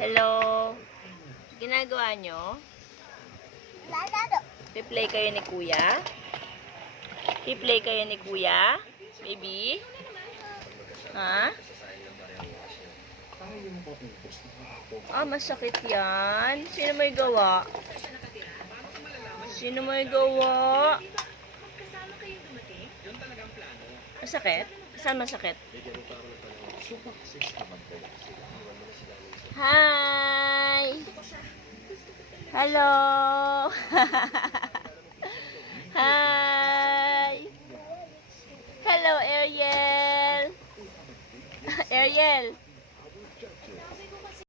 Hello. Ginagawa nyo? Piplay kayo ni Kuya? Piplay kayo ni Kuya? Baby? Ha? Masakit yan. Sino may gawa? Sino may gawa? Masakit? Saan masakit? Hi! Hello! Hi! Hello, Ariel! Ariel!